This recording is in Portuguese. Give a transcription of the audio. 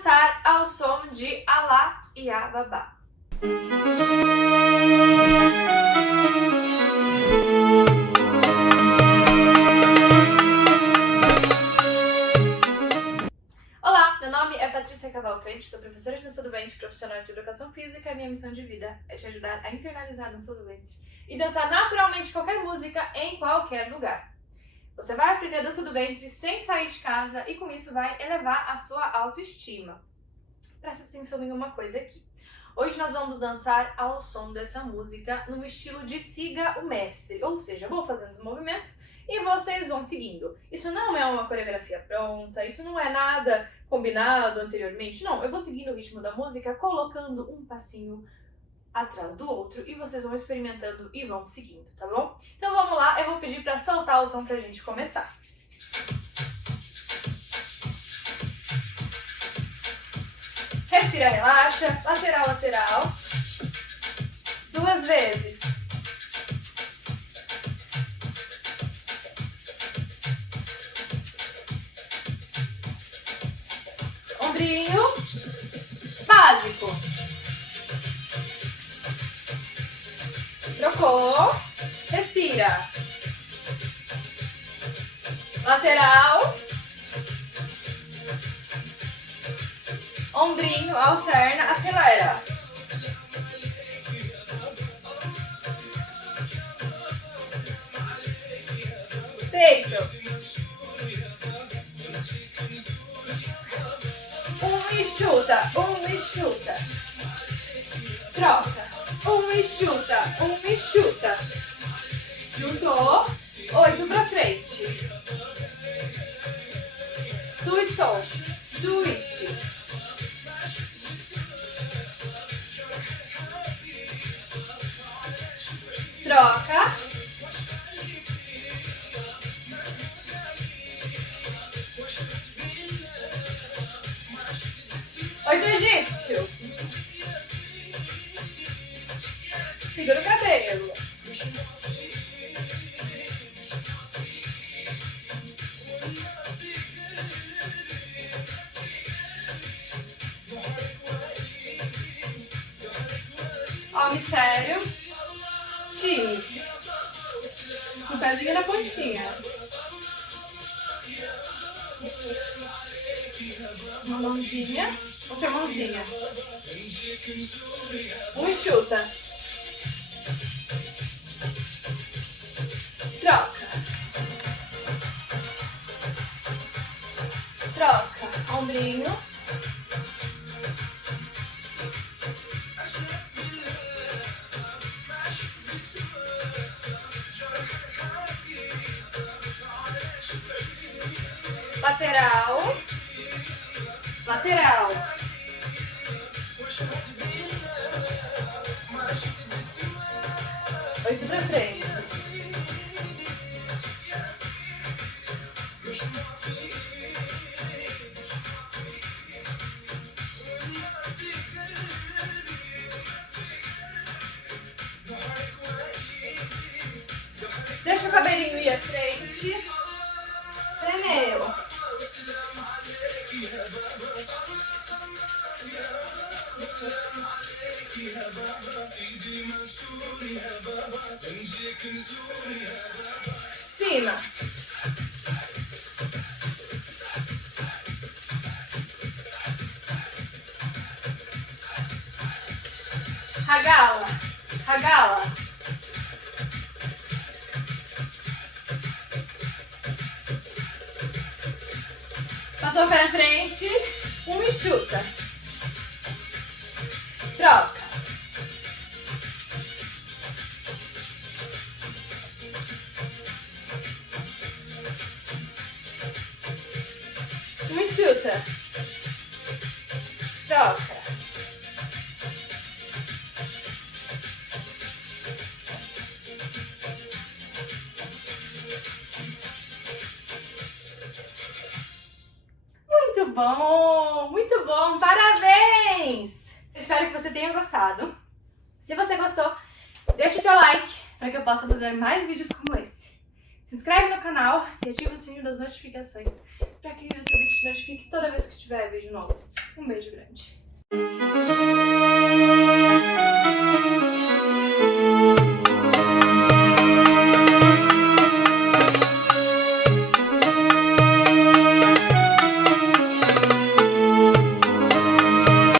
dançar ao som de Alá e Ababá. Olá, meu nome é Patrícia Cavalcante, sou professora de dança do ventre, profissional de educação física e minha missão de vida é te ajudar a internalizar a dança do ventre e dançar naturalmente qualquer música em qualquer lugar. Você vai aprender a dança do ventre sem sair de casa e com isso vai elevar a sua autoestima. Presta atenção em uma coisa aqui. Hoje nós vamos dançar ao som dessa música no estilo de siga o mestre, ou seja, eu vou fazendo os movimentos e vocês vão seguindo. Isso não é uma coreografia pronta, isso não é nada combinado anteriormente, não. Eu vou seguindo o ritmo da música, colocando um passinho atrás do outro e vocês vão experimentando e vão seguindo, tá bom? Então vamos lá, eu vou pedir pra soltar o som pra gente começar. Respira, relaxa, lateral, lateral. 2 vezes. Ombrinho. Básico. Trocou. Respira. Lateral. Ombrinho, alterna, acelera. Peito. E chuta, e chuta. Troca. E chuta, e chuta. Juntou. 8 pra frente. Twist. Twist. Troca. Oito egípcio. Segura o cabelo. Ó, mistério. Time. Com o pezinho na pontinha. Uma mãozinha, outra mãozinha. E chuta. Troca. Troca. Ombrinho. Lateral. Lateral. Oito pra frente. Deixa o cabelinho ir à frente. Pneu. Cima. Ragala. Ragala. Passou para frente. E chuta. Troca. E chuta. Troca. Muito bom, parabéns! Espero que você tenha gostado. Se você gostou, deixa o teu like para que eu possa fazer mais vídeos como esse. Se inscreve no canal e ativa o sininho das notificações para que o YouTube te notifique toda vez que tiver vídeo novo. Um beijo grande.